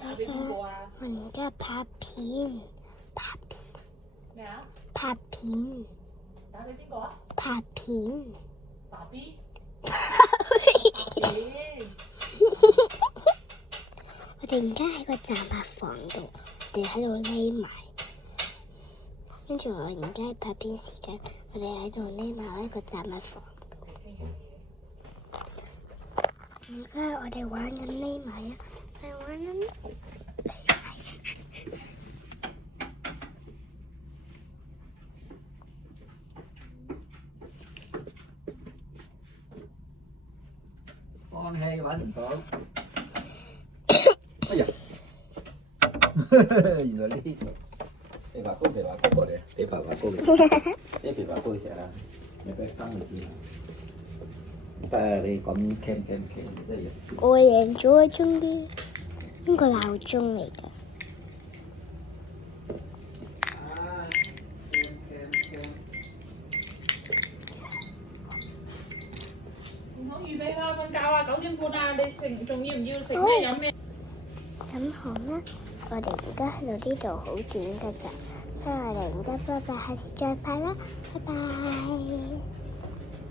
我而家拍片。咩啊？拍片。打俾邊個啊？拍片。爸 B。我哋而家喺個雜物房度，我哋喺度匿埋。跟住我而家喺拍片時間，我哋喺度匿埋喺個雜物房度。而家我哋玩緊匿埋啊！我哋玩緊匿埋。安氣揾唔到。哎呀！原來呢度枇杷膏過嚟，俾枇杷膏你，啲枇杷膏食啦，你俾燈你試下。得啊，你咁傾真係。我贏咗啊！終於，呢個鬧鐘嚟㗎。唔好預備啦，瞓覺啦，9點半啦，你仲要唔要食咩飲咩？咁好啦，我哋而家喺度呢度好短㗎咋，所以我哋而家拜拜，下次再拍啦，拜拜。